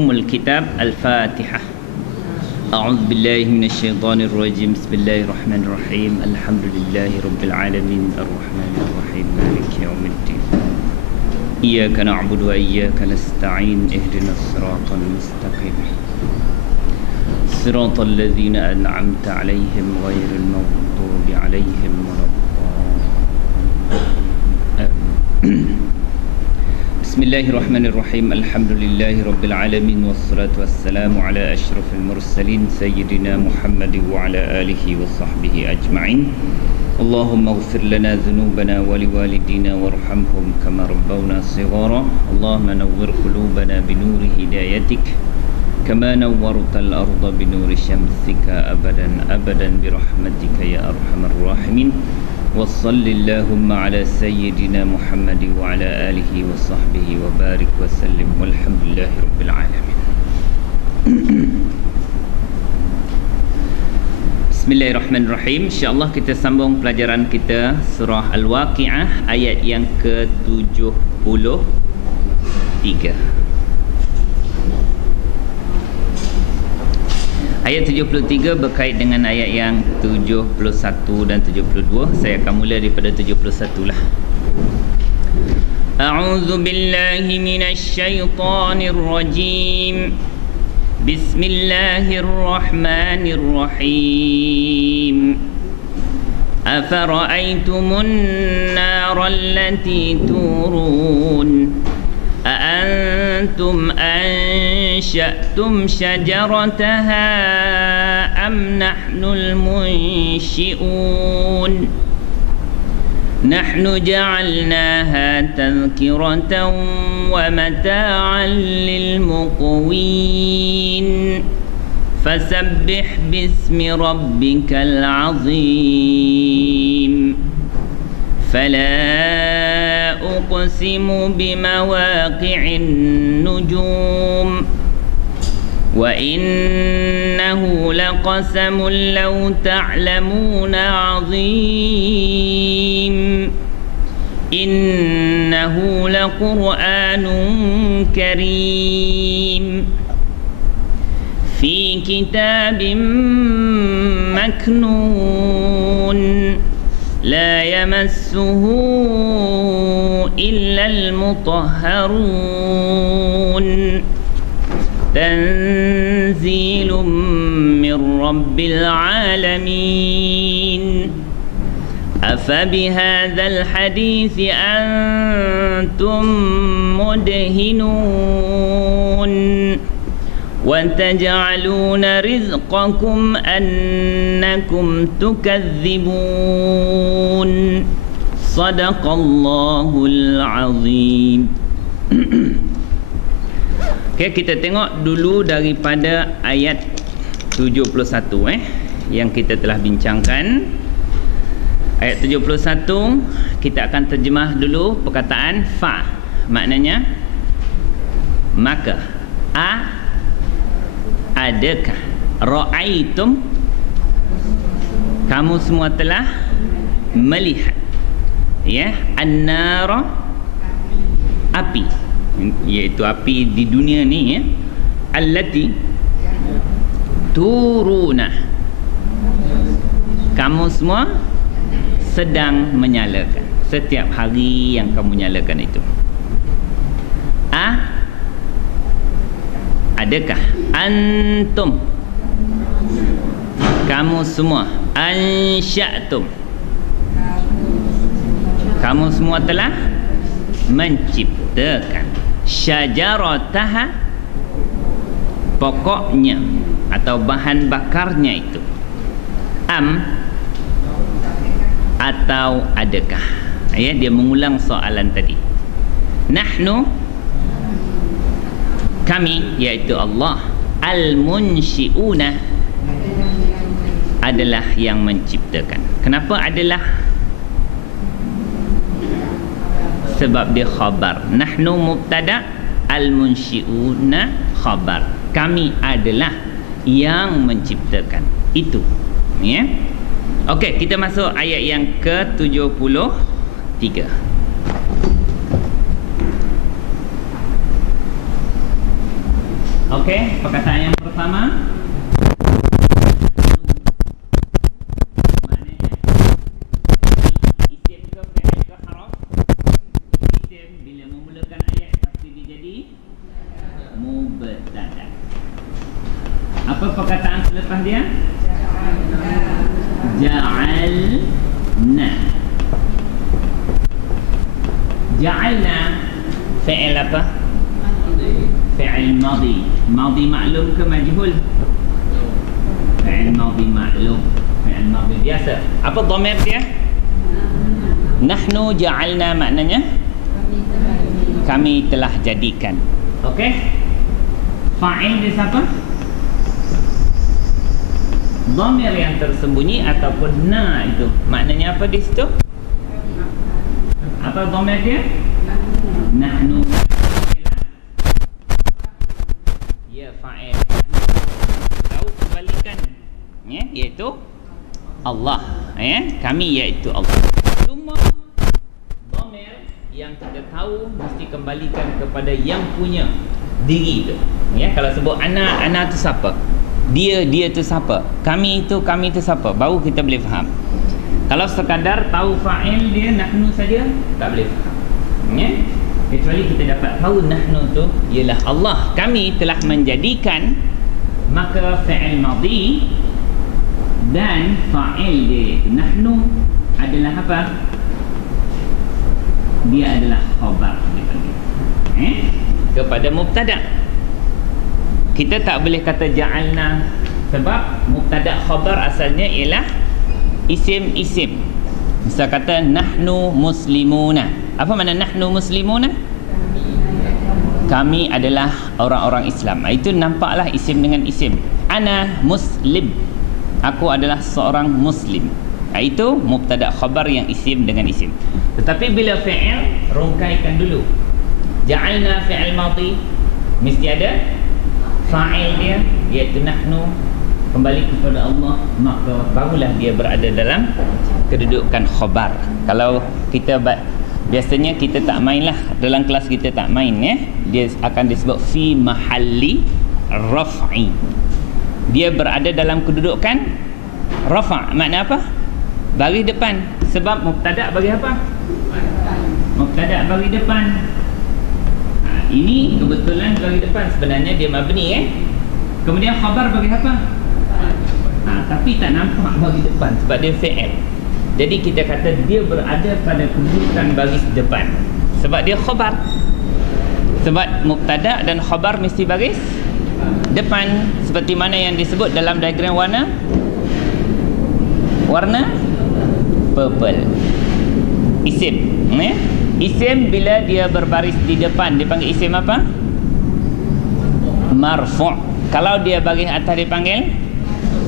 Kitab Al-Fatihah. A'udzu billahi minasyaitonir rajim. Bismillahirrahmanirrahim. Alhamdulillahi rabbil alamin arrahmanir rahim maliki yaumiddin. Iyyaka na'budu wa iyyaka nasta'in. Ihdinas siratal mustaqim. Siratal ladzina an'amta 'alaihim ghairil maghdubi 'alaihim waladdallin. Bismillahirrahmanirrahim. Alhamdulillahi rabbil alamin wassalatu wassalamu ala asyrafil mursalin sayyidina Muhammad wa ala alihi wa sahbihi ajma'in. Allahumma ighfir lana dhunubana wa liwalidina warhamhum kama rabbawna shighara. Allahumma nawwir qulubana binuri hidayatik kama nawwartal arda binuri syamsika abadan abadan birahmatika ya arhamar rahimin. وصل اللهم على سيدنا محمد وعلى آله وصحبه وبارك وسلم والحمد لله رب العالمين. Bismillahirrahmanirrahim. InsyaAllah kita sambung pelajaran kita surah Al-Waqi'ah ayat yang ke-73. Ayat 73 berkait dengan ayat yang 71 dan 72. Saya akan mula daripada 71 lah. A'udzu billahi minasy syaithanir rajim. Bismillahirrahmanirrahim. Afara'aytumun nara allati turun أأنتم أنشأتم شجرتها أم نحن المنشئون نحن جعلناها تذكرة ومتاعا للمقوين فسبح باسم ربك العظيم فلا أقسم بمواقع النجوم وإنه لقسم لو تعلمون عظيم إنه لقرآن كريم في كتاب مكنون لا يمسه إلا المطهرون تنزيل من رب العالمين أفبهذا الحديث أنتم مدهنون وتجعلون رزقكم أنكم تكذبون صدق الله العظيم. Okay, kita tengok dulu daripada ayat 71 yang kita telah bincangkan. Ayat 71 kita akan terjemah dulu perkataan fa, maknanya maka. Adakah, ra'aitum, kamu semua telah melihat, ya, an-nara, api, iaitu api di dunia ni, ya, allati turuna, kamu semua sedang menyalakan setiap hari yang kamu nyalakan itu. Adakah antum, kamu semua, ansya'tum, kamu semua telah menciptakan, syajarataha, pokoknya atau bahan bakarnya itu, atau adakah, ya, dia mengulang soalan tadi. Nahnu, kami, iaitu Allah, al-munsyi'una, adalah yang menciptakan. Kenapa adalah? Sebab dia khabar. Nahnu mubtada, al-munsyi'una khabar. Kami adalah yang menciptakan. Itu, ya. Okey, kita masuk ayat yang ke-73. Okey, perkataan yang pertama, maknanya isim ke fi'il ke haraf? Isim bila memulakan ayat pasti dia jadi mubtada. Apa perkataan selepas dia? Ja'alna. Ja'alna fi'il apa? Fi'il madhi. Madhi maklum ke majhul? Fi'il madhi maklum. Fi'il madhi biasa. Apa dhamir dia? Nahnu ja'alna maknanya kami telah jadikan. Okey? Fa'il dia siapa? Dhamir yang tersembunyi ataupun na itu. Maknanya apa di situ? Apa dhamir dia? Nahnu. Ya, fa'il. Tahu kembalikan. Ya, iaitu Allah. Ya, kami iaitu Allah. Semua dhamir yang kita tahu mesti kembalikan kepada yang punya diri tu. Ya, kalau sebut ana tu siapa? Dia tu siapa? Kami tu siapa? Baru kita boleh faham. Kalau sekadar tahu fa'il dia nahnu saja, tak boleh faham. Ya? Kecuali kita dapat tahu nahnu tu ialah Allah. Kami telah menjadikan, maka fi'il madhi dan fa'il dia iaitu nahnu adalah apa? Dia adalah khabar kepada mubtada'. Kita tak boleh kata ja'alna sebab mubtada' khabar asalnya ialah isim-isim. Misal kata nahnu muslimuna. Apa makna nahnu muslimuna? Kami adalah orang-orang Islam. Itu nampaklah isim dengan isim. Ana muslim. Aku adalah seorang muslim. Itu mubtada' khabar yang isim dengan isim. Tetapi bila fi'il, rungkaikan dulu. Ja'alna fi'il madhi mesti ada fa'il dia iaitu nahnu, kembali kepada Allah, maka barulah dia berada dalam kedudukan khabar. Kalau kita biasanya kita tak mainlah, dalam kelas kita tak main ya. Dia akan disebut fi mahalli raf'i. Dia berada dalam kedudukan rafa'. Makna apa? Bagi depan. Sebab mubtada' bagi apa? Mubtada' bagi depan. Ini kebetulan bagi depan, sebenarnya dia mabni Kemudian khabar bagi apa? Tapi tak nampak bagi depan sebab dia fi'il. Jadi kita kata dia berada pada kedudukan baris depan sebab dia khabar. Sebab mubtada' dan khabar mesti baris depan, seperti mana yang disebut dalam diagram warna purple. Isim, isim bila dia berbaris di depan dipanggil isim apa? Marfu'. Kalau dia baris atas dipanggil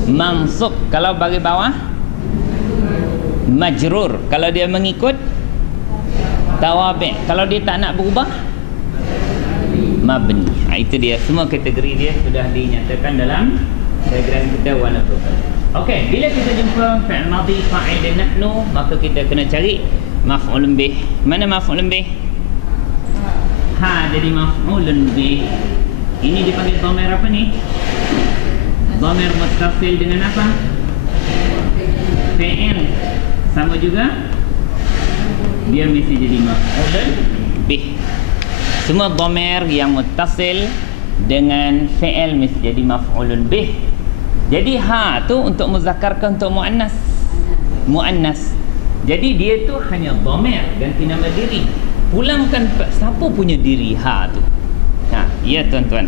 mansub. Kalau bagi bawah majrur. Kalau dia mengikut tawabi'. Kalau dia tak nak berubah mabni. Itu dia, semua kategori dia sudah dinyatakan dalam diagram kita warna purple. Okey, bila kita jumpa fi'il madhi, fa'il dan nahnu, maka kita kena cari maf'ulun bih. Mana maf'ulun bih? Jadi maf'ulun bih ini dipanggil dhamir apa ni? Dhamir muttasil dengan apa? Fi'il. Sama juga dia mesti jadi maf'ulun bih. Semua dhamir yang muttasil dengan fi'il mesti jadi maf'ulun bih. Jadi tu untuk muzakkar ke untuk muannas. Jadi dia tu hanya dhamir, ganti nama diri. Pulangkan siapa punya diri tu. Ya tuan-tuan.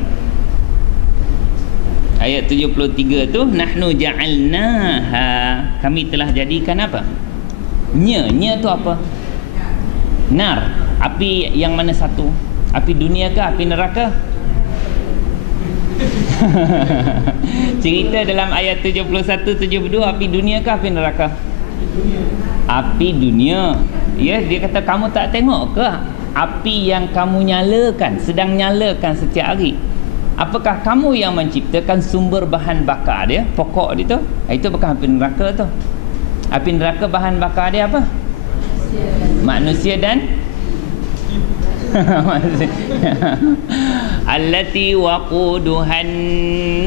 Ayat 73 tu nahnu ja'alnaha, kami telah jadikan apa? Nya tu apa? Nar. Api yang mana satu? Api dunia ke api neraka? Cerita dalam ayat 71-72, api dunia ke api neraka? Api dunia. Ya, dia kata kamu tak tengok ke api yang kamu nyalakan, sedang nyalakan setiap hari? Apakah kamu yang menciptakan sumber bahan bakar dia, pokok dia tu? Itu bukan api neraka tu. Api neraka bahan bakar dia apa? Manusia dan allati waquduhan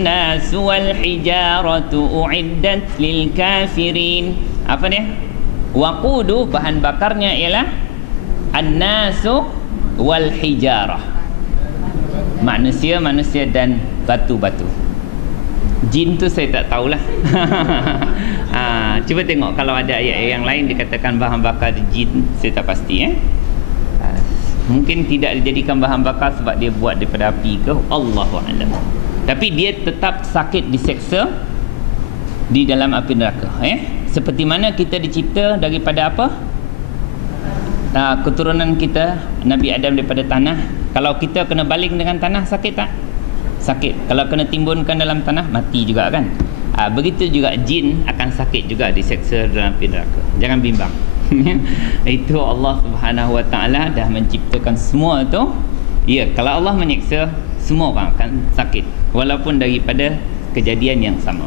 nas wal hijaratu uiddat lil kafirin. Apa dia? Waqudu, bahan bakarnya ialah an-nasu wal hijarah, manusia dan batu-batu. Jin tu saya tak tahulah. Cuba tengok kalau ada ayat yang lain dikatakan bahan bakar jin, saya tak pasti mungkin tidak dijadikan bahan bakar sebab dia buat daripada api ke, Allahu a'lam. Tapi dia tetap sakit diseksa di dalam api neraka. Seperti mana kita dicipta daripada apa? Keturunan kita Nabi Adam daripada tanah. Kalau kita kena baling dengan tanah, sakit tak? Sakit. Kalau kena timbunkan dalam tanah, mati juga kan. Begitu juga jin akan sakit juga diseksa dalam api neraka. Jangan bimbang. Itu Allah Subhanahu Wa Taala dah menciptakan semua tu. Ya, kalau Allah menyiksa, semua orang akan sakit walaupun daripada kejadian yang sama.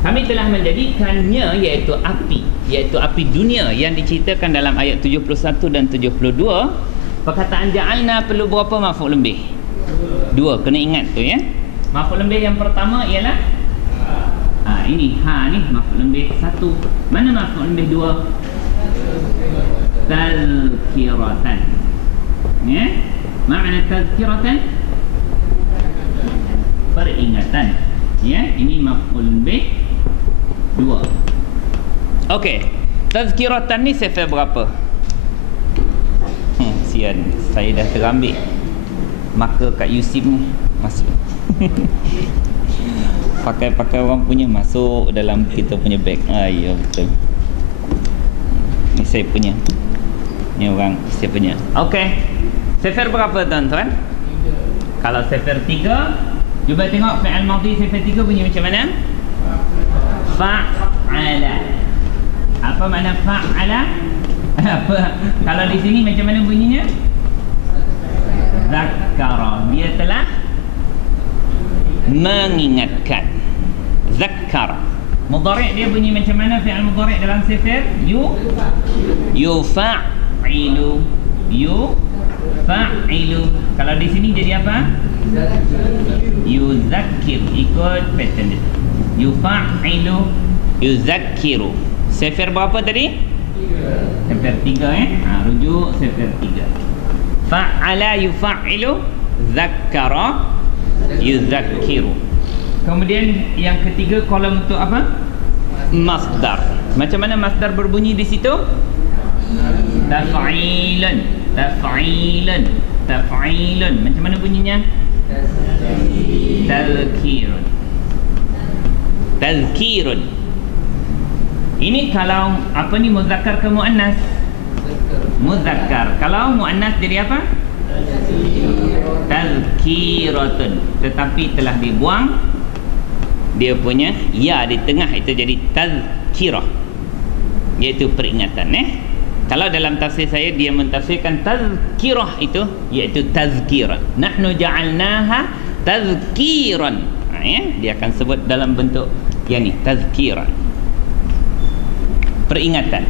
Kami telah menjadikannya iaitu api dunia yang diceritakan dalam ayat 71 dan 72. Perkataan ja'alna perlu berapa maf'ul lebih? 2, kena ingat tu ya. Maf'ul lebih yang pertama ialah ini ni maf'ul lebih 1. Mana maf'ul lebih 2? Tazkiratan. Ya. Makna tazkiratan? Peringatan. Ya, ini maf'ul lebih 2. Okey. Tazkiratan ni sifat berapa? Sian, saya dah terambil maka kat USIM ni masuk. Pakai orang punya masuk dalam kita punya bag. Ya betul. Ni saya punya. Ni orang saya punya. Okey. Sifar berapa tuan-tuan? Kalau sifar 3, cuba tengok fi'il madhi sifar 3 bunyi macam mana? Fa'ala. Apa makna fa'ala? Apa? Kalau di sini macam mana bunyinya? Zakkara. Dia telah mengingatkan. Zakkara. Mudhari' dia bunyi macam mana fi'il mudhari' dalam sifar? Yufa'ilu. Yufa'ilu. Kalau di sini jadi apa? Yuzakkir. Ikut pattern dia. Yufa'ilu. Yuzakkiru. Sifar berapa tadi? Sifar 3 rujuk sifar 3. Fa'ala yufa'ilu, zakkara yuzakkiru. Kemudian yang ketiga kolom untuk apa? Masdar. Macam mana masdar berbunyi di situ? Taf'ilan. Taf'ilan. Taf'ilun. Macam mana bunyinya? Tazkirun. Tazkirun. Ini kalau apa ni muzakkar ke muannas? Muzakkar. Kalau muannas jadi apa? Tazkiratun. Tetapi telah dibuang dia punya ya di tengah, itu jadi tazkirah, iaitu peringatan. Kalau dalam tafsir saya dia mentafsirkan tazkirah itu iaitu tazkiran. Nahnu ja'alnaha tazkiran. Dia akan sebut dalam bentuk yang ni, tazkiran, peringatan.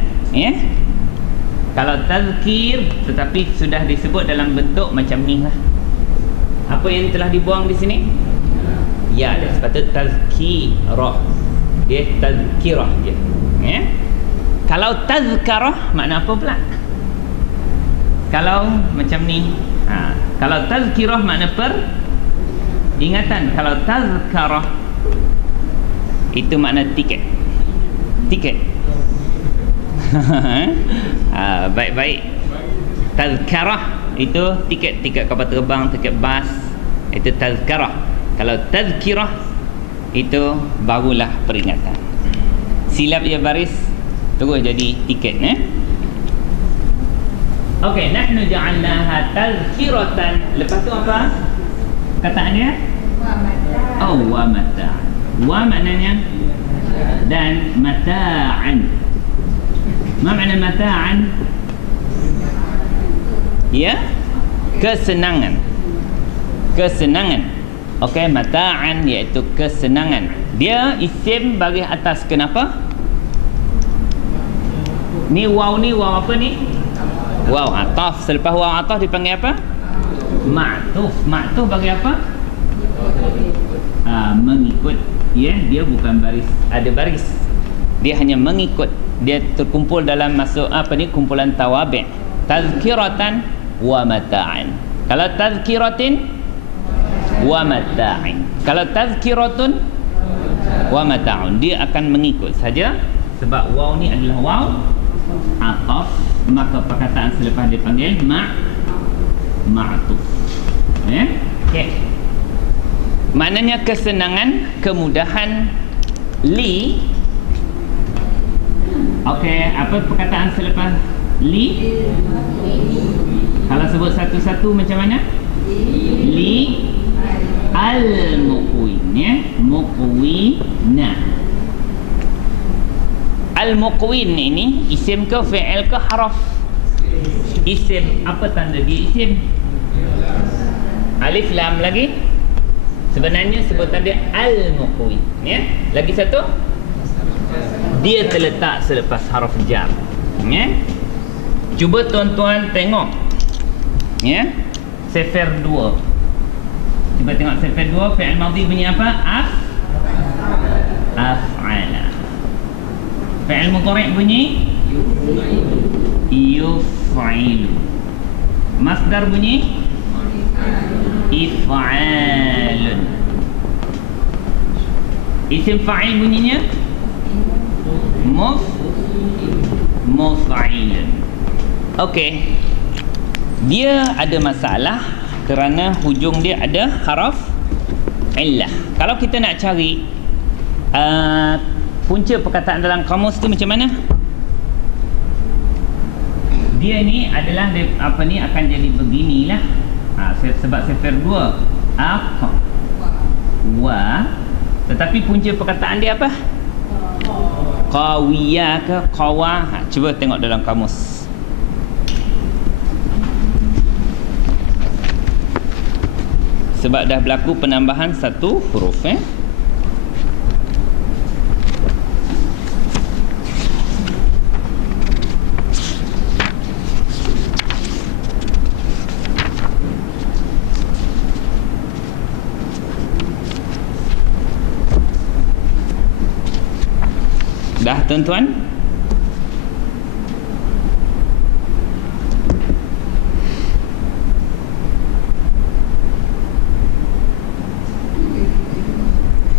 Kalau tazkir tetapi sudah disebut dalam bentuk macam ni lah. Apa yang telah dibuang di sini? Ya, dia sepatut tazkirah. Dia tazkirah je. Kalau tazkarah makna apa pula? Kalau macam ni, kalau tazkirah makna peringatan. Kalau tazkarah itu makna tiket. Tiket. Baik-baik. Tazkarah itu tiket kapal terbang, tiket bas, itu tazkarah. Kalau tazkirah itu barulah peringatan. Silap je baris, terus jadi tiket. Okey, nahnu ja'alnaha tazkiratan. Lepas tu apa kataan dia? Wa mata'. Wa maknanya dan mata'an. Ma makna mata'an? Ya, kesenangan. Kesenangan. Okey, mata'an iaitu kesenangan. Dia isim baris atas. Kenapa? Ni waw apa ni? Waw ataf. Selepas waw ataf dipanggil apa? Ma'tuf. Ma'tuf bagi apa? Mengikut. Ya, dia bukan baris, ada baris. Dia hanya mengikut. Dia terkumpul dalam masuk kumpulan tawabi'. Tazkiratan wa mata'an. Kalau tazkiratin wa mata'in. Kalau tazkiratun wa mata'un, dia akan mengikut saja. Sebab waw ni adalah waw ataf, maka perkataan selepas dia panggil ma'tuf. Okey. Maknanya kesenangan, kemudahan. Li. Okey, apa perkataan selepas li? Kalau sebut satu-satu macam mana? Li al-muqwin, ya. Muqwina. Al-muqwin ini isim ke fi'il ke haraf? Isim. Apa tanda dia isim? Alif lam lagi. Sebenarnya sebutan dia al-muqwin, ya. Lagi satu, dia terletak selepas haraf jar, ya. Cuba tuan-tuan tengok, ya, Sefer 2. Cuba tengok Sefer 2, fi'il madhi bunyi apa? Af'ala. Fi'il mudhari' bunyi yuf'ilu. Masdar bunyi if'alun. Isim fa'il bunyinya muf'ilun. Okey. Dia ada masalah kerana hujung dia ada haraf illah. Kalau kita nak cari punca perkataan dalam kamus tu macam mana? Dia ni adalah akan jadi beginilah. Sebab Sefer 2 wa, tetapi punca perkataan dia apa? Qawiyah ke qawa? Cuba tengok dalam kamus. Sebab dah berlaku penambahan satu huruf, Dah tuan-tuan?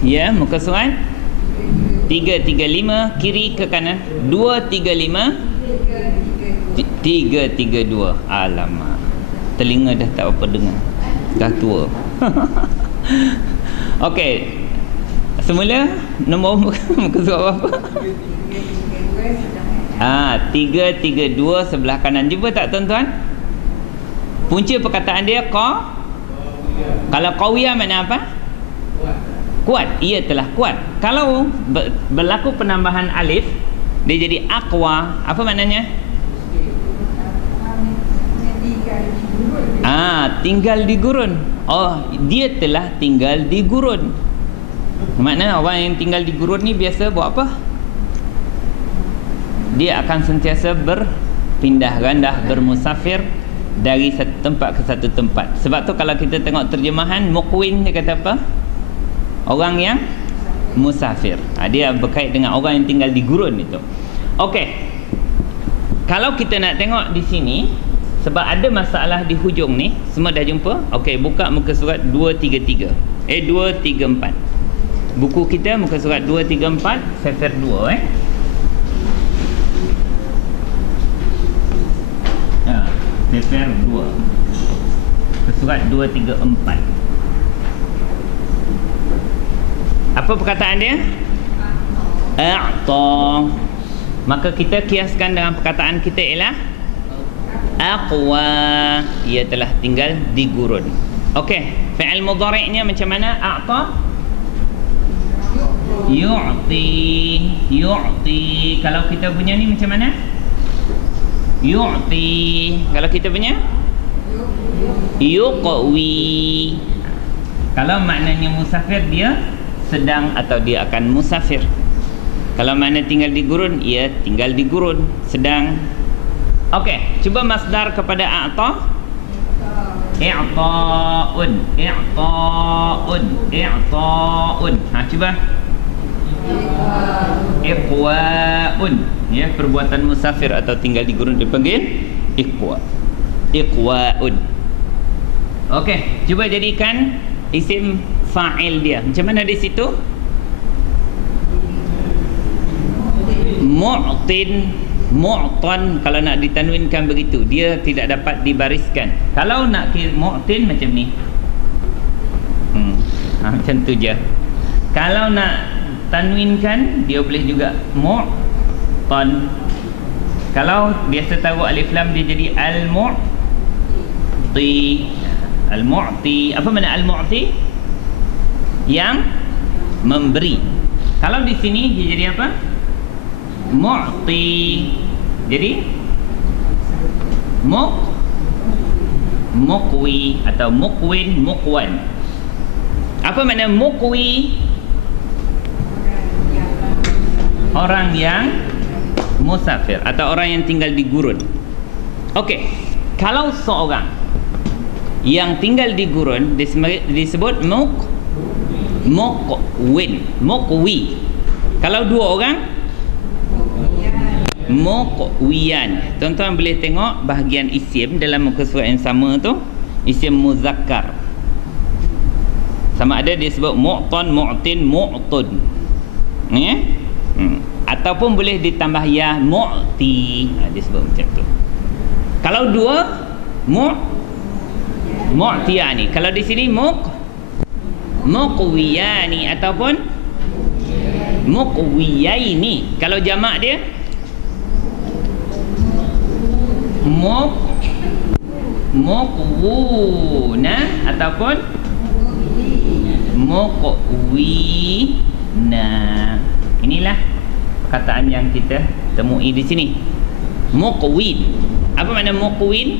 Ya, muka surat 335 kiri ke kanan. 235 332. Alamak, telinga dah tak apa dengar, dah tua. Okey, semula nombor muka surat apa? 332 sebelah kanan. Jumpa tak tuan-tuan? Punca perkataan dia kalau qawiyah makna apa? Kuat. Ia telah kuat. Kalau berlaku penambahan alif, dia jadi aqwa. Apa maknanya? Tinggal di gurun. Oh, dia telah tinggal di gurun. Maknanya orang yang tinggal di gurun ni biasa buat apa? Dia akan sentiasa berpindah gandah, bermusafir dari satu tempat ke satu tempat. Sebab tu kalau kita tengok terjemahan muqwin, dia kata apa? Orang yang musafir. Dia berkait dengan orang yang tinggal di gurun itu. Okey. Kalau kita nak tengok di sini, sebab ada masalah di hujung ni, semua dah jumpa? Okey, buka muka surat 234. Buku kita muka surat 234, Sefer 2, Sefer 2. Muka surat 234. Apa perkataan dia? A'ta. Maka kita kiaskan dengan perkataan kita ialah aqwa. Ia telah tinggal di gurun. Okey, fi'il mudhari'nya macam mana? A'ta yu'ti. Kalau kita punya ni macam mana? Yu'ti. Kalau kita punya yuqwi. Kalau maknanya musafir, dia sedang atau dia akan musafir. Kalau makna tinggal di gurun, ia tinggal di gurun, sedang. Okey, cuba masdar kepada a'ta. i'ta'un, i'ta'un, i'ta'un. Cuba. Iqwa'un. Ya, perbuatan musafir atau tinggal di gurun dipanggil iqwa. Iqwa'un. Okey, cuba jadikan isim fa'il dia. Macam mana di situ? Mu'tin, mu'tan. Kalau nak ditanwinkan begitu, dia tidak dapat dibariskan. Kalau nak mu'tin macam ni. Macam tu je. Kalau nak tanwinkan, dia boleh juga mu'tan. Kalau biasa taruh alif lam, dia jadi al-mu'ti. Al-mu'ti. Apa makna al-mu'ti? Yang memberi. Kalau di sini dia jadi apa? Mu'ti. Jadi muqwi atau muqwin, muqwan. Apa makna muqwi? Orang yang musafir atau orang yang tinggal di gurun. Okey, kalau seorang yang tinggal di gurun disebut muqwin, muqwi. Kalau dua orang, muqwiyan. Tuan-tuan boleh tengok bahagian isim dalam muka surat yang sama tu, isim muzakkar. Sama ada dia sebut mu'tan, mu'tin, mu'tun. Ya? Ataupun boleh ditambah ya, mu'ti. Dia sebut macam tu. Kalau dua, mu'tiyani. Kalau di sini muqwiyani ataupun muqwiyaini. Kalau jamak dia muqwuna ataupun muqwina. Inilah perkataan yang kita temui di sini. Muqwin. Apa makna muqwin?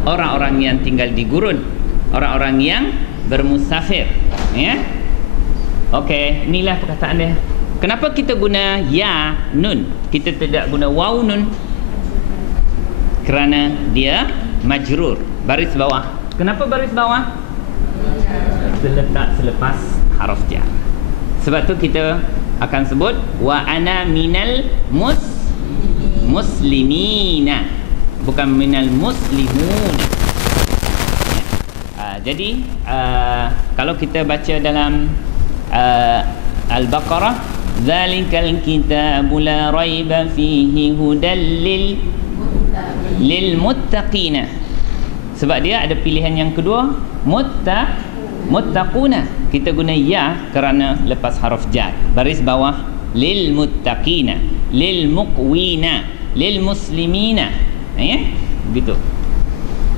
Orang-orang yang tinggal di gurun, orang-orang yang bermusafir. Ya. Okey, inilah perkataan dia. Kenapa kita guna ya nun? Kita tidak guna waw nun? Kerana dia majrur, baris bawah. Kenapa baris bawah? Terletak selepas haraf jar. Sebab tu kita akan sebut wa ana minal muslimina, bukan minal muslimuna. Jadi kalau kita baca dalam Al-Baqarah, zalikal kitabu la raiba fihi hudal lil muttaqina. Sebab dia ada pilihan yang kedua, muttaquna. Kita guna ya kerana lepas haraf jar. Baris bawah lil muttaqina, lil muqwina, lil muslimina. Ya? Begitu.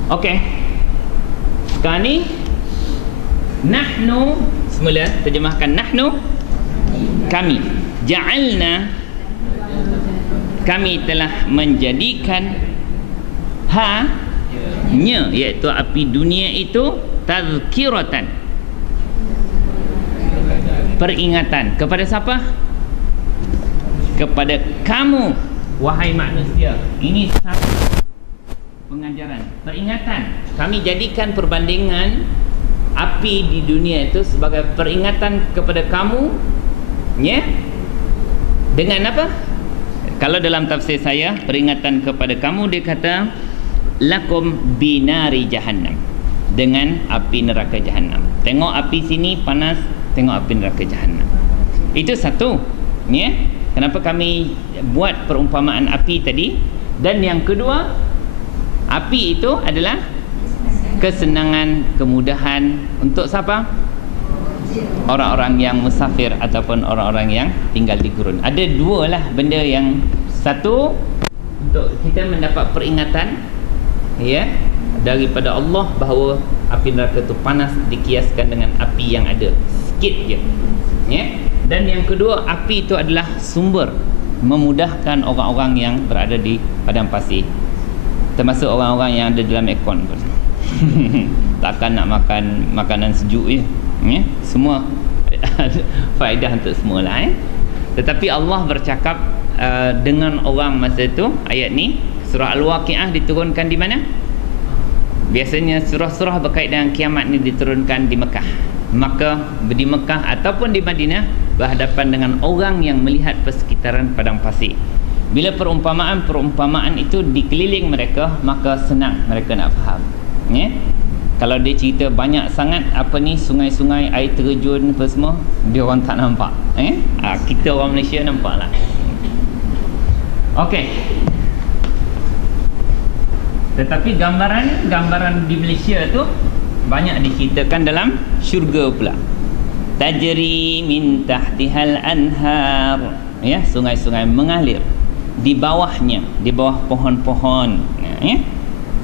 Okey. Sekarang ni nahnu, semula terjemahkan nahnu, kami. Ja'alna, kami telah menjadikan nya, iaitu api dunia itu tazkiratan, peringatan. Kepada siapa? Kepada kamu, wahai manusia. Ini satu pengajaran, peringatan. Kami jadikan perbandingan api di dunia itu sebagai peringatan kepada kamu, ya. Dengan apa? Kalau dalam tafsir saya, peringatan kepada kamu, dia kata lakum binari jahannam, dengan api neraka jahannam. Tengok api sini panas, tengok api neraka jahannam. Itu satu, ya. Kenapa kami buat perumpamaan api tadi? Dan yang kedua, api itu adalah kesenangan, kemudahan untuk siapa? Orang-orang yang musafir ataupun orang-orang yang tinggal di gurun. Ada dua lah benda. Yang satu, untuk kita mendapat peringatan, ya, daripada Allah bahawa api neraka itu panas dikiaskan dengan api yang ada sikit je, ya. Dan yang kedua, api itu adalah sumber memudahkan orang-orang yang berada di padang pasir, termasuk orang-orang yang ada dalam aircon pun. Takkan nak makan makanan sejuk je, ya? Semua faedah untuk semualah, Tetapi Allah bercakap dengan orang masa itu. Ayat ni surah Al-Waqiah diturunkan di mana? Biasanya surah-surah berkaitan dengan kiamat ni diturunkan di Mekah. Maka di Mekah ataupun di Madinah berhadapan dengan orang yang melihat persekitaran padang pasir. Bila perumpamaan itu dikeliling mereka, maka senang mereka nak faham. Ya? Kalau dia cerita banyak sangat apa ni sungai-sungai, air terjun apa semua, dia orang tak nampak. Kita orang Malaysia nampaklah. Okey. Tetapi gambaran di Malaysia tu banyak diceritakan dalam syurga pula. Tajri min tahtihal anhar, ya, sungai-sungai mengalir di bawahnya, di bawah pohon-pohon, ya.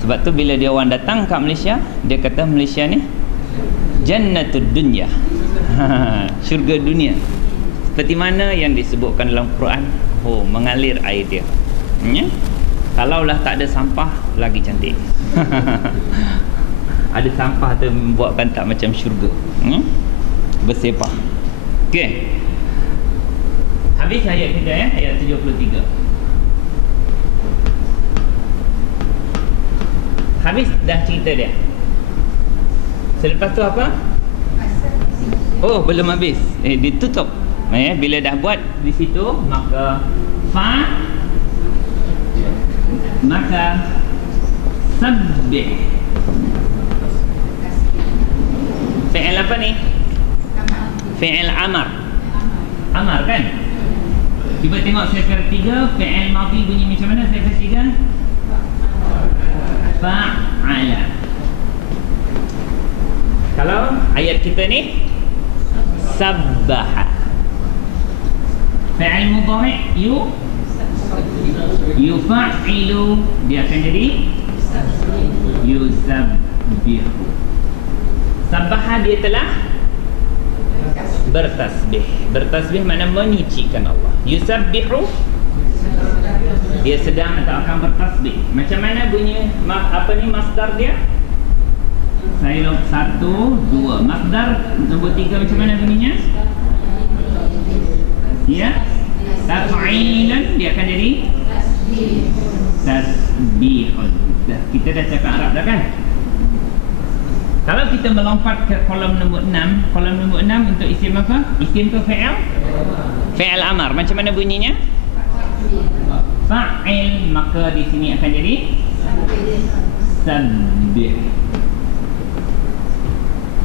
Sebab tu bila dia orang datang kat Malaysia, dia kata Malaysia ni jannatud dunya. Syurga dunia. Seperti mana yang disebutkan dalam Quran, mengalir air dia. Ya? Kalaulah tak ada sampah, lagi cantik. Ada sampah tu membuatkan tak macam syurga. Bersepah. Okey. Habis ayat kita, ya, ayat 73. Habis dah cerita dia. Selepas tu apa? Belum habis. Ditutup. Bila dah buat di situ, maka sabbih. Fi'il apa ni? Fi'il amar. Amar kan? Cuba tengok sifar 3, fi'il madhi bunyi macam mana sifar 3? Fa'ala. Kalau ayat kita ni sabbaha. Fi'il mudhari' yufa'ilu, dia akan jadi yusabbihu. Sabbaha dia telah bertasbih. Bertasbih makna menyucikan Allah. Yusabbihu dia sedang atau akan bertasbih. Macam mana bunyi masdar dia? Saya 1, 2. Masdar nombor 3 macam mana bunyinya? Ya. Taf'ilan dia akan jadi tasbihun. Kita dah cakap Arab dah kan? Kalau kita melompat ke kolom nombor 6, kolom nombor 6 untuk isim apa? Isim tu fi'il? Fi'il amar. Macam mana bunyinya? Fa'il, maka di sini akan jadi sabbih.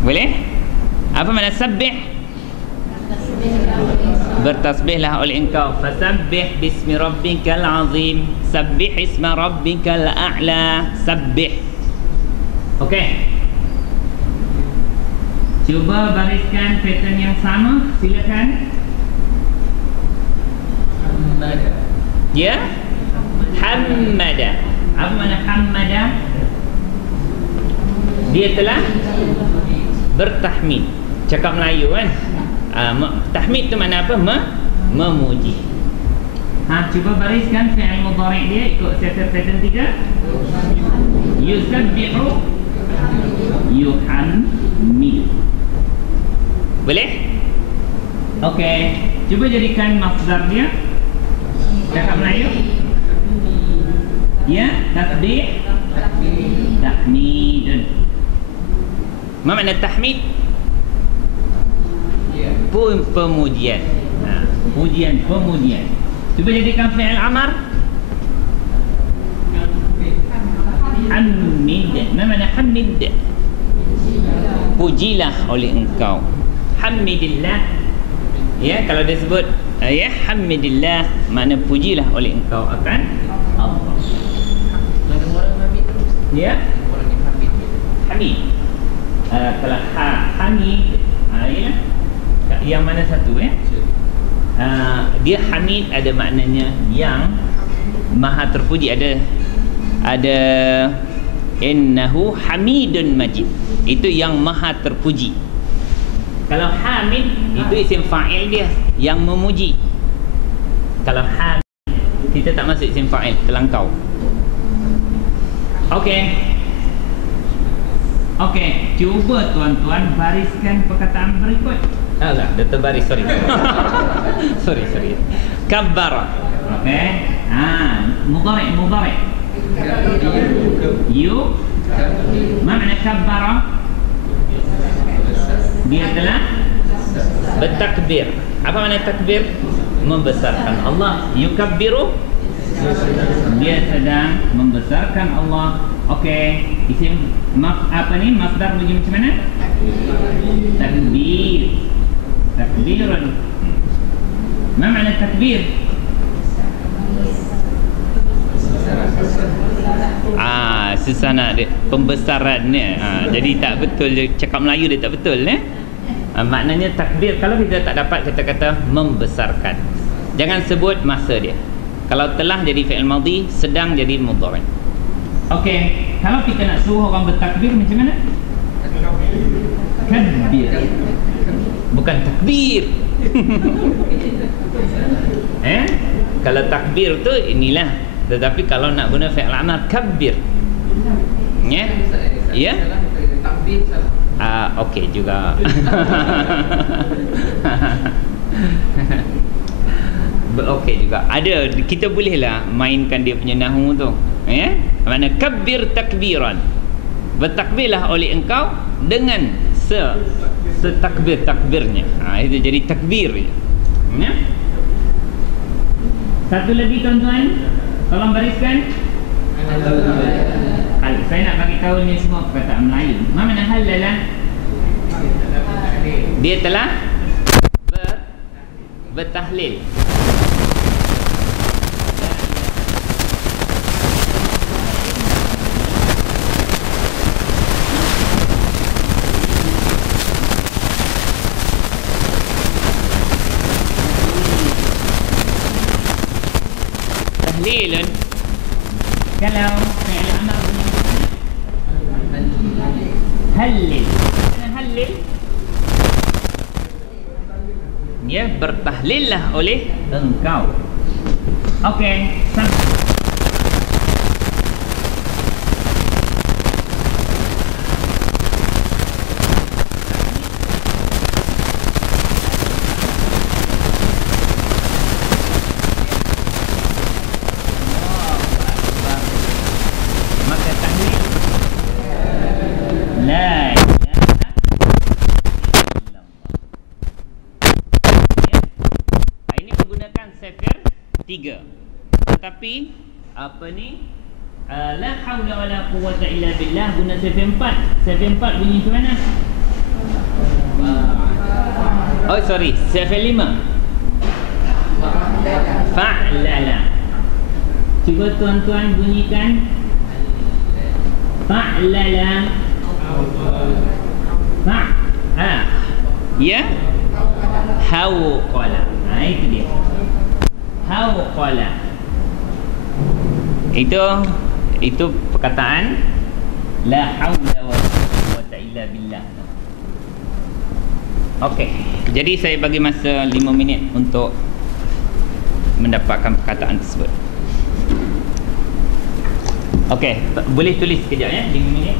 Boleh? Apa makna sabbih? Bertasbihlah oleh engkau. Fasabbih bismi rabbikal azim. Sabbih isma rabbikal a'la. Sabbih. Okey. Cuba bariskan pattern yang sama. Silakan. Hammada. Ya? Hammada. Apa makna hammada? Dia telah bertahmid. Cakap Melayu kan? Tahmid tu makna apa? Memuji. Cuba bariskan fi'il mudhari' dia ikut siasat pattern 3. Yusabbihu, yuhammid. Boleh? Okey. Cuba jadikan masdar dia. Cakap Melayu. Ya, tasbih, tahmid. Apa makna tahmid? Pemujian. Pujian, pemujian. Cuba jadikan fi'il amar. Hamid. Apa makna hamid? Pujilah oleh engkau. Hamidillah. Ya, kalau dia sebut ya, hamidillah, makna pujilah oleh engkau akan Allah. Ya, hamid. Kalau hamid, ya, yang mana satu ya? Dia hamid ada maknanya yang maha terpuji. Ada innahu hamidun majid. Itu yang maha terpuji. Kalau hamid itu isim fa'il dia yang memuji. Kalau hamid kita tak masuk isim fa'il, terlangkau. Okey, cuba tuan-tuan bariskan perkataan berikut. Dah terbaris, sorry. sorry. Kabbara. Okey. Mudhari'. You Makna kabbara, dia telah bertakbir. Apa makna takbir? Membesarkan Allah. Yukabbiru, dia sedang membesarkan Allah. Okey, isim apa ni? Masdar bunyi macam mana? Takbir. Takbirun. Ma makna takbir? Susah nak dia pembesaran ni. Jadi tak betul dia cakap Melayu, dia tak betul maknanya takbir. Kalau kita tak dapat kata-kata membesarkan, jangan sebut masa dia. Kalau telah jadi fi'il madhi, sedang jadi mudhari'. Okey, kalau kita nak suruh orang bertakbir macam mana? Kabbir, bukan takbir. Kalau takbir tu inilah. Tetapi kalau nak guna fi'il amal, kabbir. Ya? Ya? Okey juga. Okey juga. Ada, kita bolehlah mainkan dia punya nahwu tu. Mana kabbir takbiran. Bertakbirlah oleh engkau dengan setakbir-takbirnya. Itu jadi takbir. Ya? Satu lagi tuan-tuan, tolong bariskan. Saya nak bagi tahu ni semua perkataan Melayu. Mana halala? Dia telah bertahlil. Tahlilun, kalau fi'il amr halil. Halil, ya, bertahlillah oleh engkau. Okey, maka tahlil la sifir 3. Tetapi apa ni? La haula wala quwwata illa billah guna sifir 4. Sifir 4 bunyi macam mana? Sifir 5. Fa'lala. Cuba tuan-tuan bunyikan fa'lala. Ya? Hawqala. Itu dia. Hawqala. Itu perkataan la haula wala quwwata illa billah. Okey, jadi saya bagi masa 5 minit untuk mendapatkan perkataan tersebut. Okey, boleh tulis sekejap ya, 5 minit.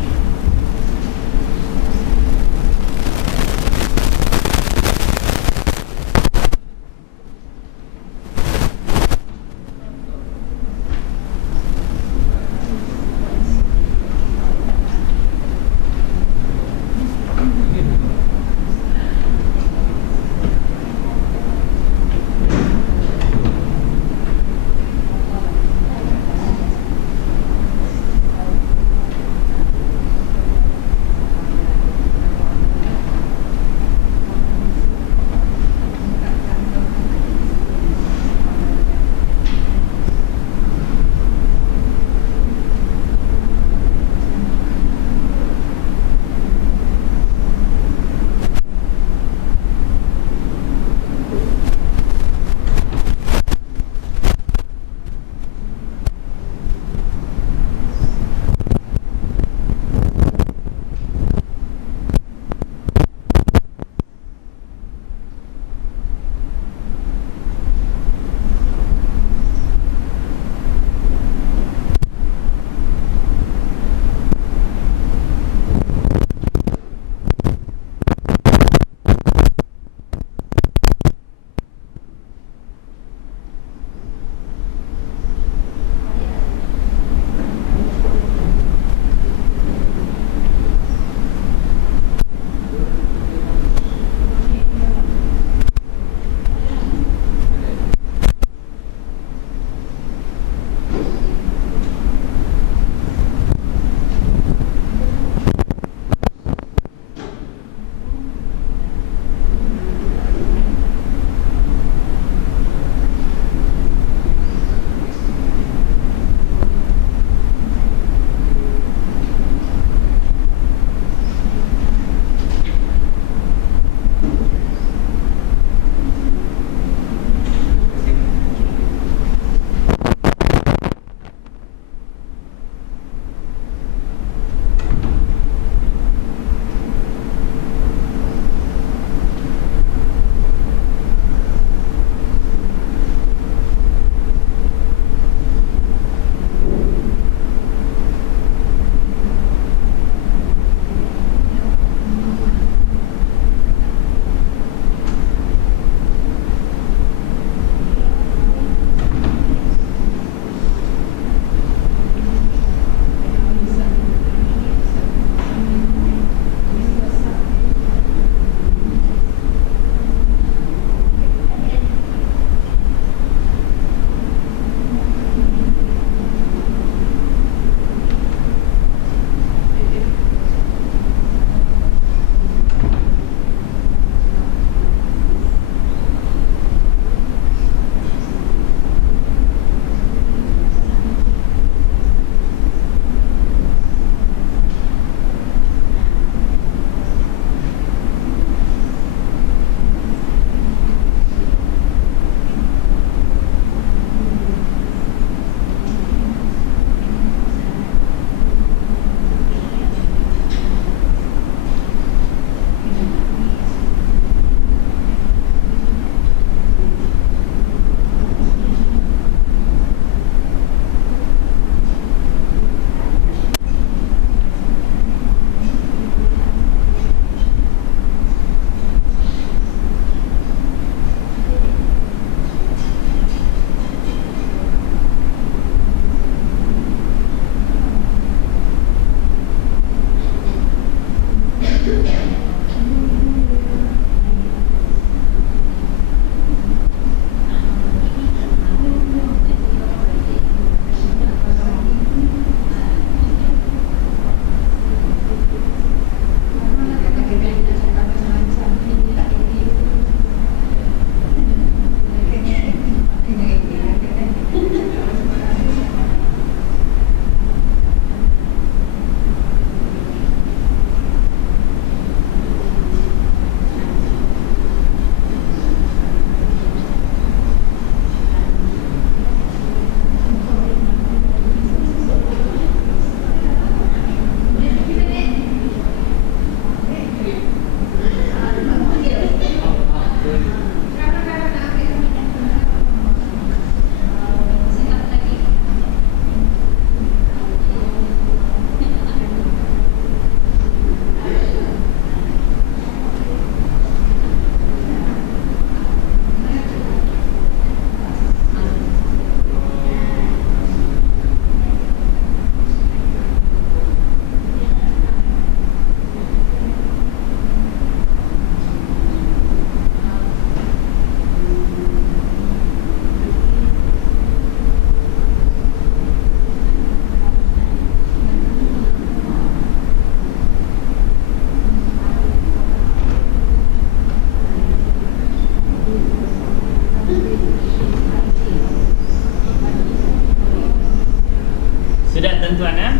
tuan-tuan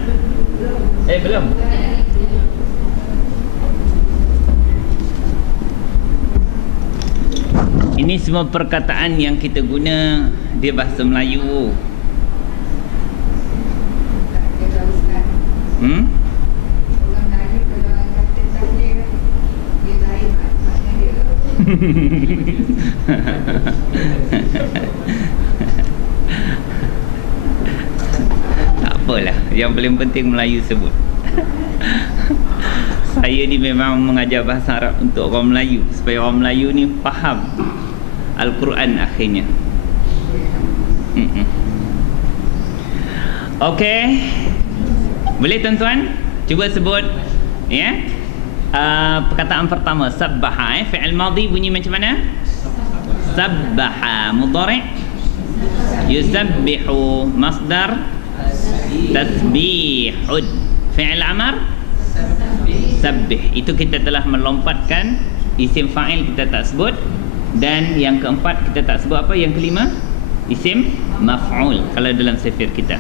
belum. Ini semua perkataan yang kita guna dia bahasa Melayu. Tak apalah, yang paling penting Melayu sebut. Saya ni memang mengajar bahasa Arab untuk orang Melayu, supaya orang Melayu ni faham Al-Quran akhirnya. Okey. Boleh tuan-tuan? Cuba sebut ya. Perkataan pertama sabbaha, fi'il madhi bunyi macam mana? Sabbaha mudhari', yusabbihu masdar, tasbihun fi'il amar, sabbih. Itu kita telah melompatkan isim fa'il kita tak sebut, dan yang keempat kita tak sebut apa? Yang kelima isim maf'ul kalau dalam sifir kita.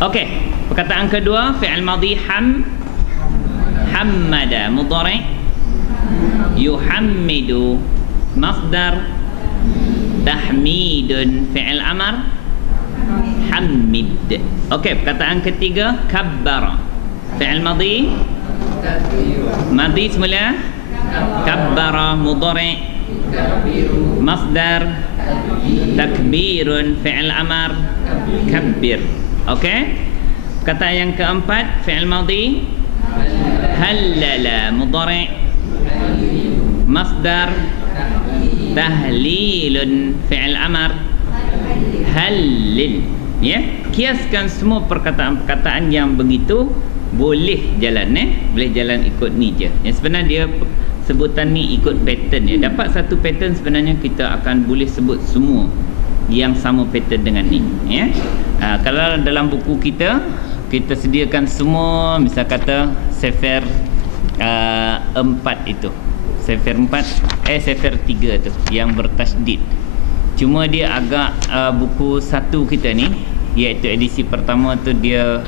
Okey, perkataan kedua fi'il madhi hammada mudhari', yuhammidu masdar, tahmidun fi'il amar, hammid. Okey, perkataan ketiga kabbara fi'il madhi semula, kabbara mudhari', masdar, takbirun fi'il amar, kabbir. Okey, perkataan yang keempat fi'il madhi hallala mudhari', masdar, tahlilun fi'il amar, hallil. Ya, kiaskan semua perkataan-perkataan yang begitu boleh jalan boleh jalan ikut ni je. Yang sebenarnya dia sebutan ni ikut pattern ya. Dapat satu pattern sebenarnya kita akan boleh sebut semua yang sama pattern dengan ni ya. Kalau dalam buku kita sediakan semua, misal kata sefer 4 itu, sefer 4 sefer 3 tu yang bertasydid. Cuma dia agak buku 1 kita ni, iaitu edisi pertama tu dia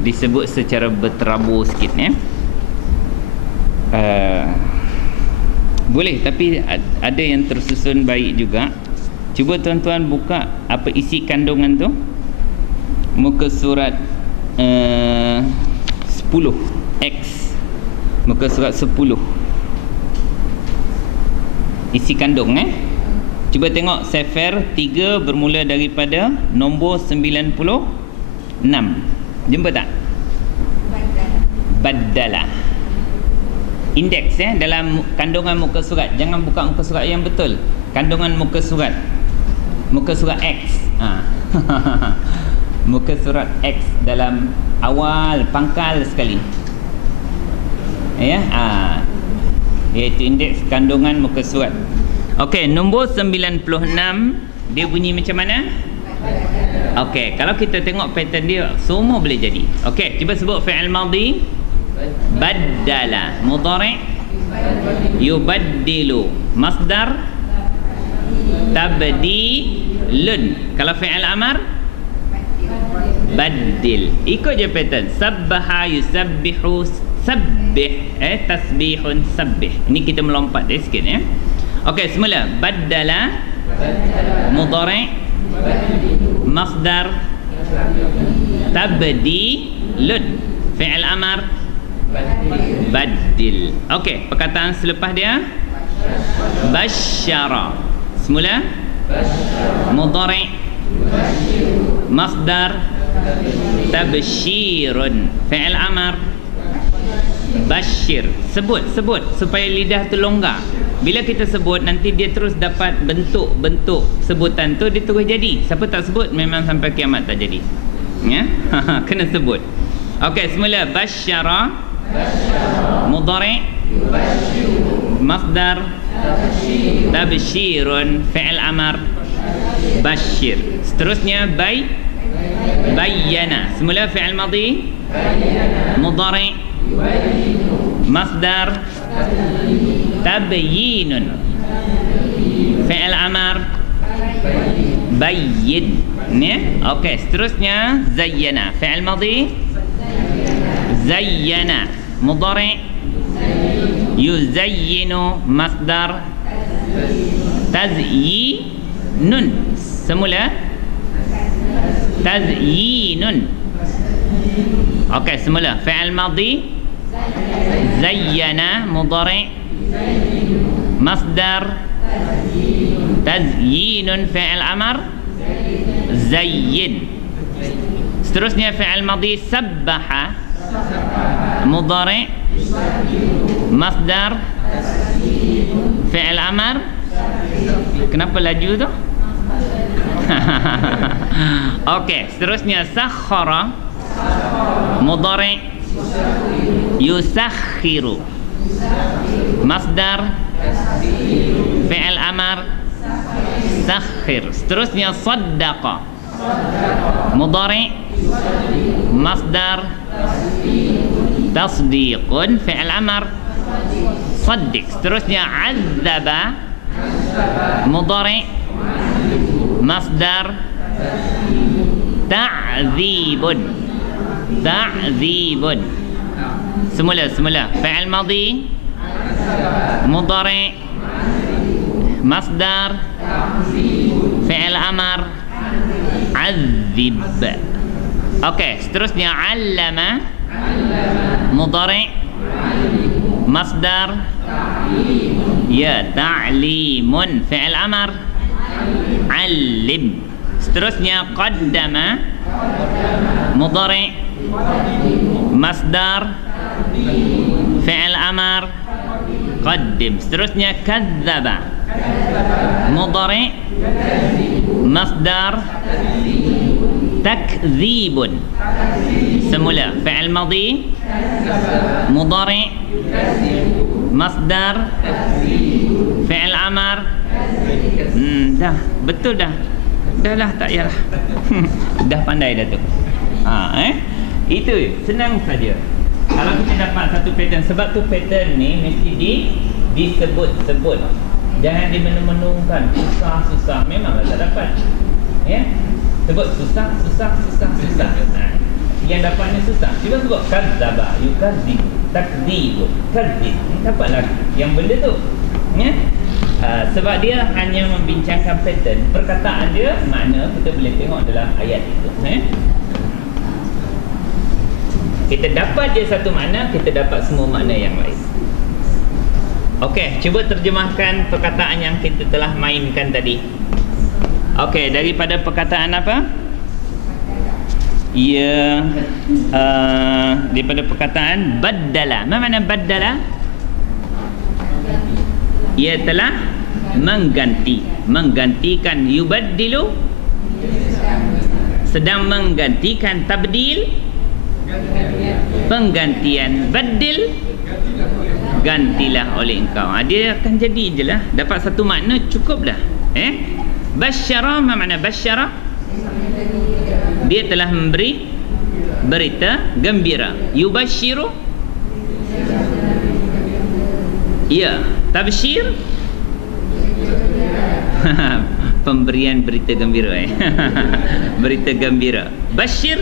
disebut secara berterabur sikit ya. Boleh, tapi ada yang tersusun baik juga. Cuba tuan-tuan buka apa isi kandungan tu, muka surat 10 X, muka surat 10 isi kandung Cuba tengok sefer 3 bermula daripada nombor 96. Jumpa tak? Badala. Indeks dalam kandungan muka surat. Jangan buka muka surat yang betul. Kandungan muka surat. Muka surat X. Muka surat X dalam awal pangkal sekali. Ya, iaitu indeks kandungan muka surat. Okey, nombor 96 dia bunyi macam mana? Okey, kalau kita tengok pattern dia semua boleh jadi. Okey, cuba sebut fi'il madhi baddala mudhari', yubaddilu masdar, tabdilun. Kalau fi'il amar baddil. Ikut je pattern. Sabbaha yusabbihu, sabbih, tasbihun, sabbih. Ini kita melompat sikit ya. Okey, semula baddala mudhari', masdar, tabdilun fi'il amar, baddil. Okey, perkataan selepas dia basyara. Semula mudhari', masdar, tabsyirun fi'il amar, basyir. Sebut supaya lidah tu longgar. Bila kita sebut, nanti dia terus dapat bentuk-bentuk sebutan tu, dia terus jadi. Siapa tak sebut memang sampai kiamat tak jadi ya. Kena sebut. Okey, semula basyara mudhari', masdar, tabsyirun fi'il amar, basyir. Seterusnya bayyana. Semula fi'il madhi mudhari', masdar, tabyinun fi'il amar, bayyin ya. Okey, seterusnya zayyana. Fi'il madhi zayyana mudhari' yuzayyinu masdar tazyinun semula tazyinun. okey semula fi'il madhi zayyana mudhari' masdar tazyinun fi'il amr zayyin. Seterusnya fi'il madhi sabbaha mudhari' masdar fi'il amr. Kenapa laju tu? okey, seterusnya sakhara mudhari' yusakhiru masdar fi'il amr sakhir. Seterusnya saddaqa mudhari' masdar tasdiqun fi'il amr saddiq. Seterusnya azzaba mudhari' masdar ta'dzibun ta'dzibun. semula fi'il madhi mudhari' masdar fi'il amr azib. okey, seterusnya allama mudhari' masdar ya ta'limun fi'il amr allim. seterusnya qaddama mudhari' masdar fi'il amr qaddim. seterusnya kadzdzaba mudhari' masdar takdzibun. semula fi'il madhi mudhari' masdar fi'il amr. Dah betul dah tak payahlah. dah pandai dah tu. Itu senang saja kalau kita dapat satu pattern. Sebab tu pattern ni mesti disebut-sebut, jangan dimenu-menukan susah. Memanglah tak dapat ya. Sebut susah. Yang dapatnya susah. Cuba sebut kadzdzaba yukadzibu takdzibu kadzib, dapatlah yang benda tu ya. Sebab dia hanya membincangkan pattern perkataan dia, makna kita boleh tengok dalam ayat itu Kita dapat dia satu makna, kita dapat semua makna yang lain. Okey, cuba terjemahkan perkataan yang kita telah mainkan tadi. Okey, daripada perkataan apa? Ya, daripada perkataan baddala. Apa makna baddala? Ia telah menggantikan. Yubaddilu sedang menggantikan. Tabdil penggantian. Baddil gantilah oleh engkau. Dia akan jadi je lah. Dapat satu makna cukup dah. Basyara, apa makna basyara? Dia telah memberi berita gembira. Yubashiru ya. Tabshir pemberian berita gembira berita gembira. Bashir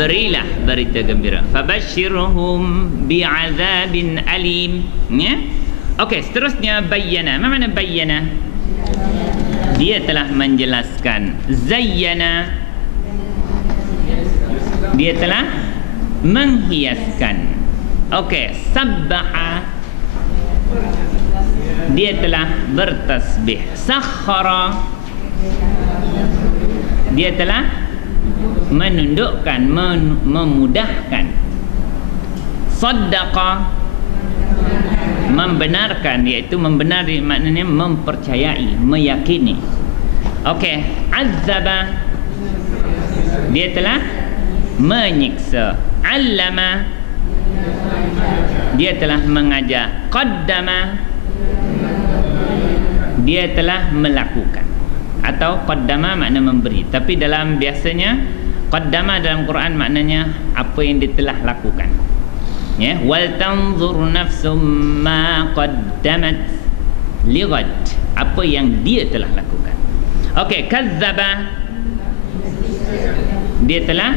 berilah berita gembira. Fabashirhum bi'adzabin alim ya. Okey, seterusnya bayyana. Apa makna bayyana? Dia telah menjelaskan. Zayyana dia telah menghiaskan. Okey, sabbaha dia telah bertasbih. Sakhara dia telah menundukkan, memudahkan. Saddaqa membenarkan, iaitu membenari maknanya mempercayai, meyakini. Okey, azzaba dia telah menyiksa. Allama dia telah mengajar. Qaddama dia telah melakukan. Atau qaddama makna memberi, tapi dalam biasanya qaddama dalam Quran maknanya apa yang dia telah lakukan ya. Wal tanzur nafsum ma qaddamat lighad, apa yang dia telah lakukan. Okey, kadzdzaba dia telah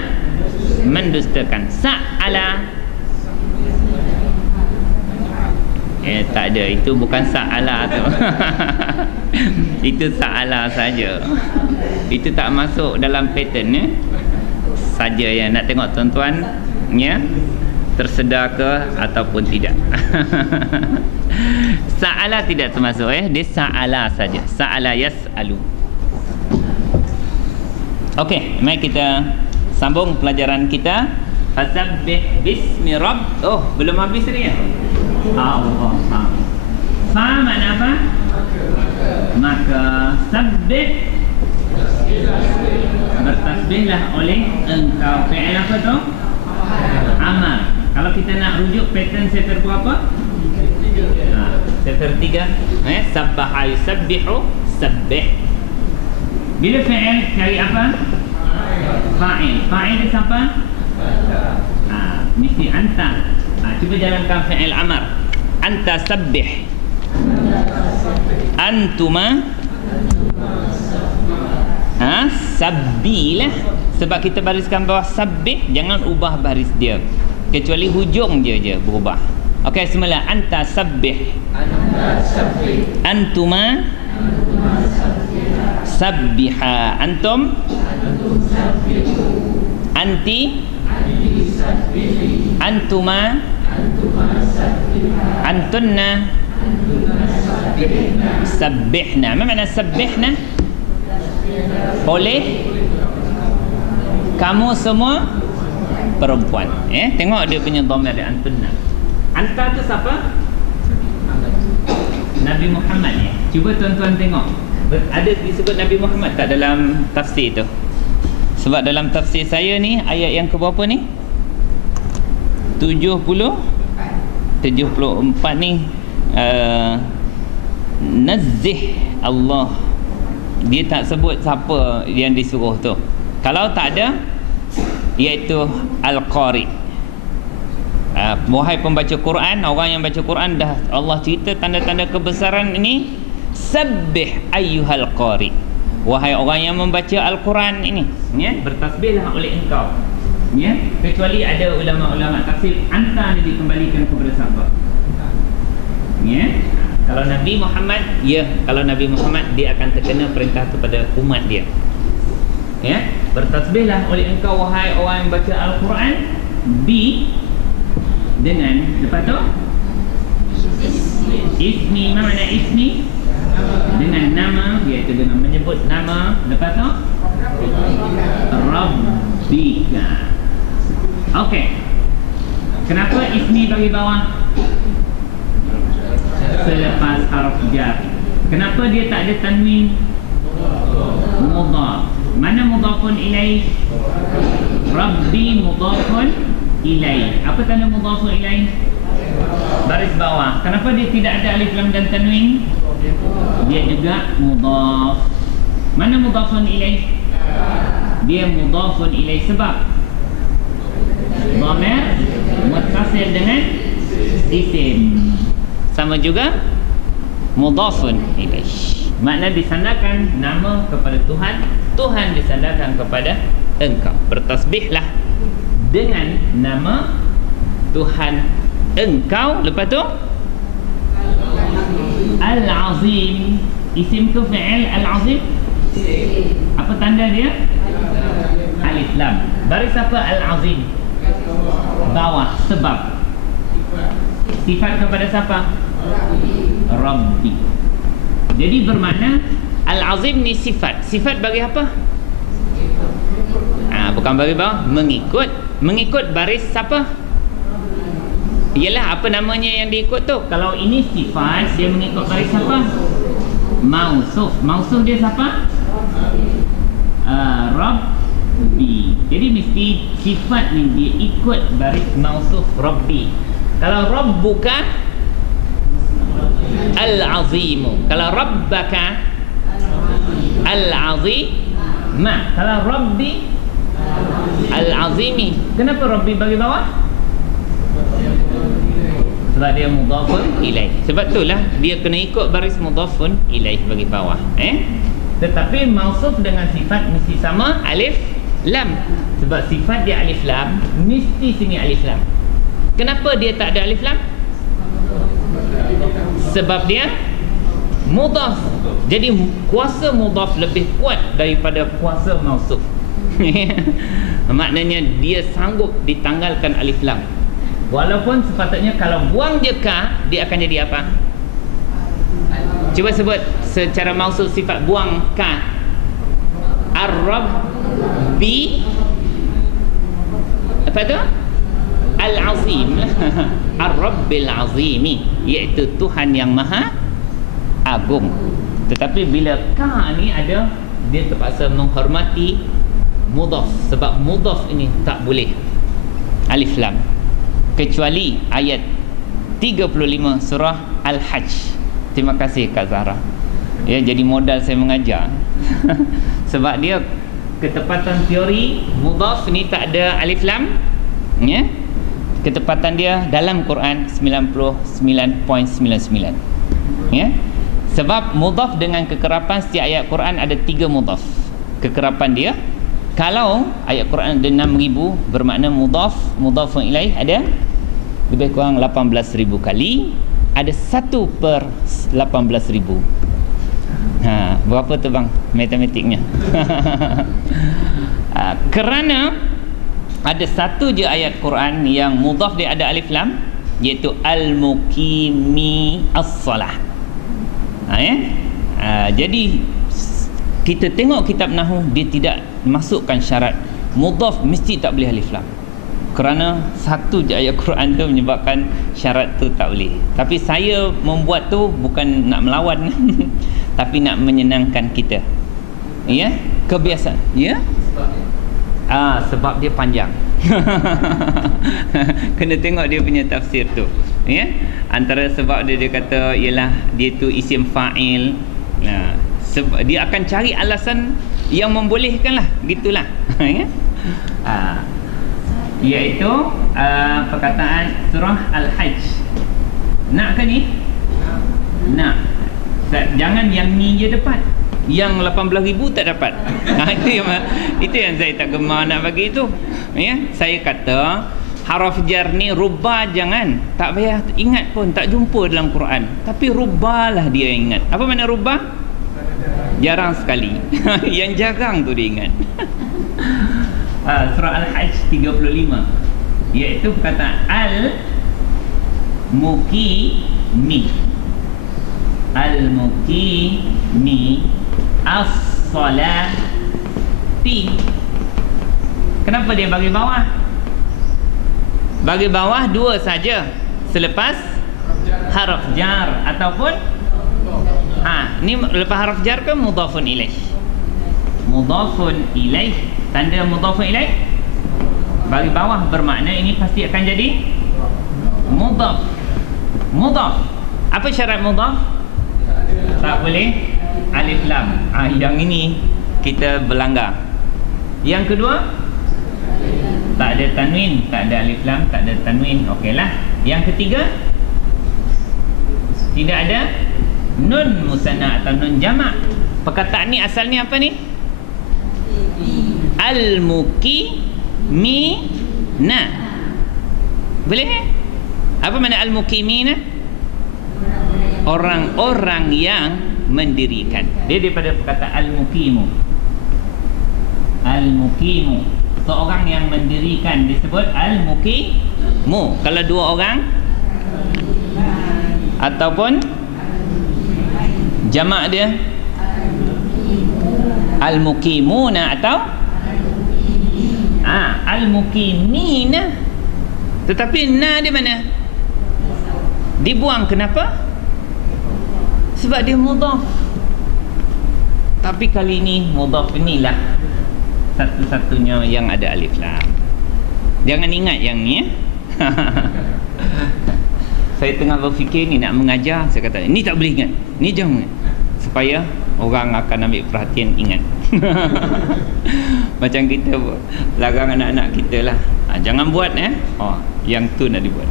mendustakan. Sa'ala, tak ada, itu bukan sa'ala tu. Itu sa'ala saja. Itu tak masuk dalam pattern ya. Saja yang nak tengok tuan-tuan ya, tersedar ke ataupun tidak. Sa'ala tidak termasuk dia sa'ala saja. Sa'ala yas'alu. Okey, mari kita sambung pelajaran kita. Fasabbih bismi rabb. Oh, belum habis ni ya? Allah. Fa makna apa? Maka sabbih, bertasbihlah oleh engkau. Fi'il apa tu? Amal. Kalau kita nak rujuk pattern chapter berapa? Chapter 3. Sabbaha yusabbihu, sabbih. Bila fi'il cari apa? Fa'il. Fa'il dia siapa? Mesti anta. Cuba jalankan fi'il amar. Anta sabbih. Antuma sabbilah. Sebab kita bariskan bawah sabbih, jangan ubah baris dia, kecuali hujung je berubah. Okey, semula anta sabbih. Antuma sabbiha. Antum anti antuma antunna sabbihna. Apa makna sabbihna? Oleh kamu semua perempuan. Tengok dia punya dhamir dia, antunna. Anta tu siapa? Nabi Muhammad ya. Cuba tuan-tuan tengok, ada disebut Nabi Muhammad tak dalam tafsir tu? Sebab dalam tafsir saya ni, ayat yang ke berapa ni? 74 ni, Nazzih Allah. Dia tak sebut siapa yang disuruh tu. Kalau tak ada, iaitu Al-Qari. Wahai pembaca Quran, orang yang baca Quran, dah Allah cerita tanda-tanda kebesaran ini. Sabbih ayyuhal qari. Wahai orang yang membaca Al-Quran ini, ya, bertasbihlah oleh engkau. Ya, kecuali ada ulama-ulama tafsir anta ni dikembalikan kepada siapa? Ya. Kalau Nabi Muhammad, ya, kalau Nabi Muhammad dia akan terkena perintah kepada umat dia. Ya, bertasbihlah oleh engkau wahai orang yang baca Al-Quran dengan lepas tu ismi. Mana ismi? Dengan nama, iaitu dengan menyebut nama. Lepas tu Rabbika. Okey, kenapa ismi bagi bawah selepas harf jar? Kenapa dia tak ada tanwin? Mudhaf. Mana mudhafun ilaih? Rabbi mudhafun ilaih. Apa tanda mudhafun ilaih? Baris bawah. Kenapa dia tidak ada alif lam dan tanwin? Dia juga mudhaf. Mana mudhafun ilaih? Dia mudhafun ilaih sebab dhamir muttasil dengan isim. Sama juga mudhafun ilaih. Makna disandarkan nama kepada Tuhan, Tuhan disandarkan kepada engkau. Bertasbihlah dengan nama Tuhan engkau. Lepas tu Al-Azim. Isim tu fi'il Al-Azim. Apa tanda dia? Alif lam. Baris apa Al-Azim? Bawah. Sebab sifat kepada siapa? Rabbi. Jadi bermakna Al-Azim ni sifat. Sifat bagi apa? Bukan bagi bawah. Mengikut. Mengikut baris siapa? Ialah apa namanya yang diikut tu. Kalau ini sifat, dia mengikut baris siapa? Mausuf. Mausuf dia siapa? Rabbi. Jadi mesti sifat ni dia ikut baris mausuf Rabbi. Kalau Rabbuka Al-Azimu. Kalau Rabbaka Al-Azimah. Kalau Rabbi Al-Azimi. Kenapa Rabbi bagi bawah? Sebab dia mudhafun ilaih. Sebab itulah dia kena ikut baris mudhafun ilaih bagi bawah. Tetapi mausuf dengan sifat mesti sama alif lam. Sebab sifat dia alif lam, mesti sini alif lam. Kenapa dia tak ada alif lam? Sebab dia mudhaf. Jadi kuasa mudhaf lebih kuat daripada kuasa mausuf. Maknanya dia sanggup ditanggalkan alif lam. Walaupun sepatutnya kalau buang je ka, dia akan jadi apa? Cuba sebut secara mausuf sifat buang ka. Ar-Rabbi, apa tu? Al-Azim. Ar-Rabbil Azimi, iaitu Tuhan yang maha agung. Tetapi bila ka ni ada, dia terpaksa menghormati mudhaf. Sebab mudhaf ini tak boleh alif lam, kecuali ayat 35 surah Al-Hajj. Terima kasih Kak Zahra. Ya, jadi modal saya mengajar. Sebab dia ketepatan teori mudhaf ni tak ada alif lam, ya. Ketepatan dia dalam Quran 99.99. Ya. Sebab mudhaf dengan kekerapan setiap ayat Quran ada 3 mudhaf. Kekerapan dia, kalau ayat Quran ada 6,000, bermakna mudhafun ilaih ada lebih kurang 18,000 kali. Ada 1/18,000. Berapa tu bang matematiknya? Kerana ada satu je ayat Quran yang mudhaf dia ada alif lam, iaitu al-muqimi as-salah. Jadi kita tengok kitab nahwu, dia tidak masukkan syarat mudhaf mesti tak boleh alif lam. Kerana satu je ayat Quran tu menyebabkan syarat tu tak boleh. Tapi saya membuat tu bukan nak melawan tapi nak menyenangkan kita. Ya, kebiasaan. Ya. Sebab dia panjang. Kena tengok dia punya tafsir tu. Ya. Antara sebab dia kata ialah dia tu isim fa'il. Nah, dia akan cari alasan yang membolehkanlah, gitulah. Ya. Iaitu perkataan surah Al-Hajj. Nak ke ni? Nak. Jangan yang ni je dapat, yang 18,000 tak dapat. Itu yang saya tak gemar nak bagi itu. Ya, saya kata haraf jar ni rubba, jangan, tak payah ingat pun, tak jumpa dalam Quran. Tapi rubbalah dia ingat. Apa makna rubba? Jarang sekali. Yang jarang tu dia ingat. Surah Al-Hajj 35, iaitu perkataan al-muqimi. Al-muqimi as-salati. Kenapa dia bagi bawah? Bagi bawah dua saja selepas haraf jar ataupun ni lepas haraf jar ke mudhafun ilaih? Mudhafun ilaih, tanda mudhafun ilaih bagi bawah bermakna ini pasti akan jadi mudhaf. Mudhaf. Apa syarat mudhaf? Tak boleh alif lam. Yang ini kita berlanggar. Yang kedua, tak ada tanwin, tak ada alif lam, tak ada tanwin. Okeylah. Yang ketiga, tidak ada nun musanna atau nun jamak. Perkataan ni asalnya apa ni? Al-muqimina. Boleh? Apa makna al-muqimina? Orang-orang yang mendirikan. Dia daripada perkataan al-muqimu. Al-muqimu, seorang yang mendirikan disebut al-muqimu. Kalau dua orang ataupun jamak dia al-muqimuna atau al-muqimina. Tetapi na di mana? Dibuang. Kenapa? Sebab dia mudhaf. Tapi kali ini mudhaf inilah satu-satunya yang ada alif lam. Jangan ingat yang ni, ya. Saya tengah berfikir ni nak mengajar, saya kata ni tak boleh ingat, ni jangan, supaya orang akan ambil perhatian, ingat. Macam kita larang anak-anak kita lah, jangan buat, yang tu nak dibuat.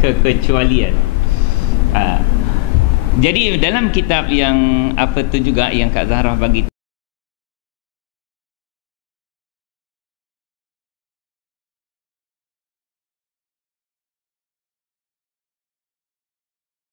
Kekecualian. Jadi dalam kitab yang apa tu juga yang Kak Zahra bagi